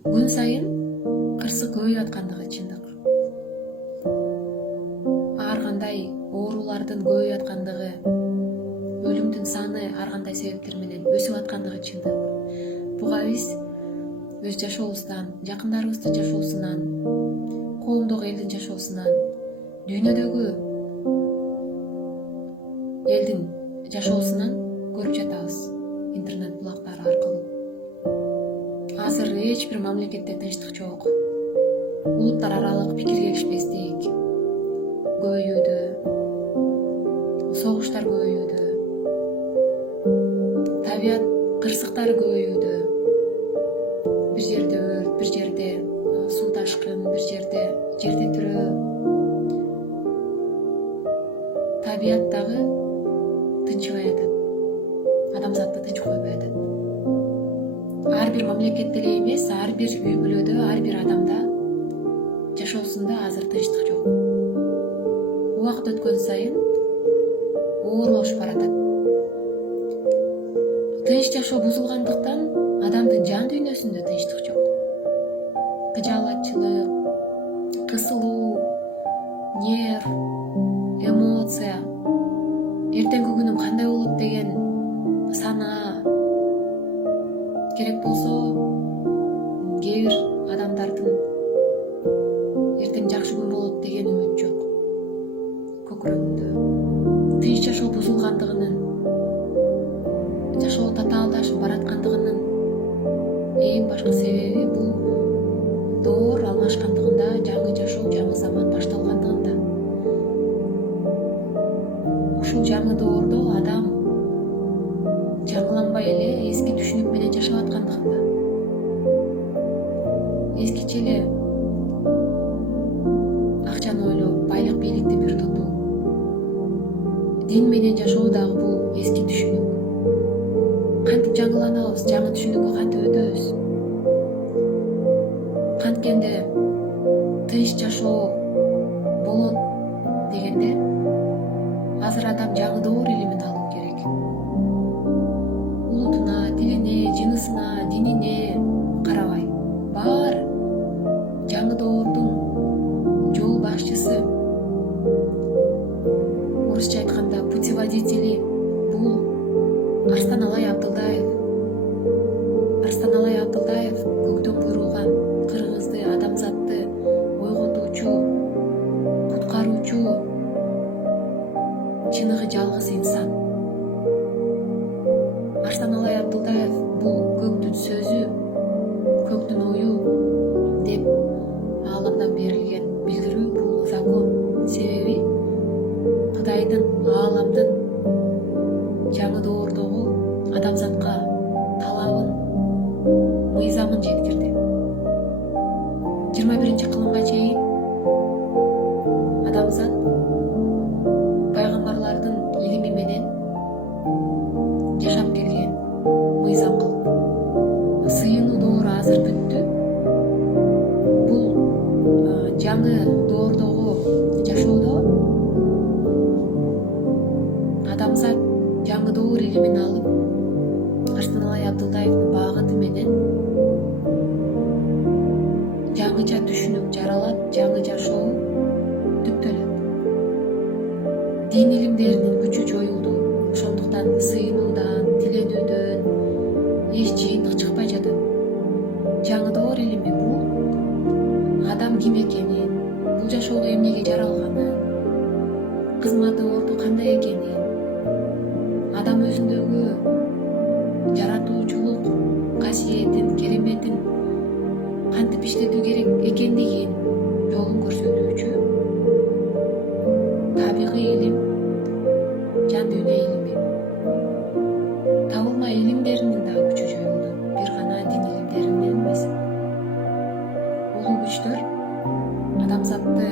Күн сайын кырсык көбөйүп аткандыгы чындык. Ар кандай оорулардын көбөйүп аткандыгы, өлүмдүн саны ар кандай себептер менен өсүп аткандыгы чындык. Буга биз өз жашообуздан, жакындарыбыздын жашоосунан, коомдогу элдин жашоосунан, дүйнөдөгү элдин жашоосунан көрүп жатабыз интернет булактары аркылуу. Азыр эч бир мамлекетте тынчтык жок. Улуттар аралык пикир келишпестик көбөйүүдө, согуштар көбөйүүдө, табият кырсыктары көбөйүүдө. Бир жерде өрт, бир жерде суу ташкын, бир жерде жер титирөө. Табият дагы тынчыбай атат. Адамзатты тынч койбой атат. Ар бир мамлекетте эле эмес, ар бир үй бүлөдө, ар бир адамда жашоосунда азыр тынчтык жок. Убакыт өткөн сайын оорлошуп баратат. Тынч жашоо бузулгандыктан адамдын жан дүйнөсүндө тынчтык жок. Кыжаалатчылык, кысылуу, нерв, эмоция, эртеңки күнүм кандай болот деген санаа. Керек болсо кээ бир адамдардын эртең жакшы күн болот деген үмүт жок көкүрөгүндө. Тынч жашоо бузулгандыгынын, жашоо татаалдашып бараткандыгынын эң башкы себеби бул доор алмашкандыгында, жаңы жашоо, жаңы заман башталгандыгында. Ушул жаңы доордо адам жаңыланбай эле эски түшүнүк менен жашап аткандыгында. Эскиче эле акчаны ойлоп, байлык бийликти бир тутуу. Дин менен жашоо дагы бул эски түшүнүк. Кантип жаңыланабыз, жаңы түшүнүккө кантип өтөбүз? Канткенде тынч жашоо болот дегенде азыр адам жаңы доор илимин алуу керек. Улутуна, тилине, жынысына, динине карабай, баары жаңы доордун жол башчысы, орусча айтканда путеводители бул Арстаналай Абдылдаев. Арстаналай Абдылдаев көктөн буйрулган кыргызды, адамзатты ойготуучу, куткаруучу чыныгы жалгыз инсан. Арстаналай Абдылдаев бул көктүн сөзү, көктүн ою деп аалымдан берилген билдирүү, бул закон. Себеби Кудайдын, ааламдын жаңы доордогу адамзатка талабын, мыйзамын жеткирди. 21-кылымга чейин адамзат пайгамбарлардын илими менен жашап келген, мыйзам кылып. Сыйынуу доору азыр бүттү. Бул жаңы доордогу жашоодо адамзат жаңы доор илимин алып, Арстаналай Абдылдаевдин багыты менен жаңыча түшүнүк жаралат, жаңы жашоо түптөлөт. Дин илимдеринин күчү жоюлду. Ошондуктан сыйынуудан, тиленүүдөн эч жыйынтык чыкпай жатат. Жаңы доор илими бул адам ким экенин, бул жашоого эмнеге жаралганын, кызматы орду кандай экенин, адам өзүндөгү жаратуучулук касиетин, кереметин кантип иштетүү керек экендигин жолун көрсөтүүчү табигый илим, жан дүйнө илими. Табылма илимдеринин дагы күчү жоюлду, бир гана дин илимдеринин эмес. Улуу күчтөр адамзатты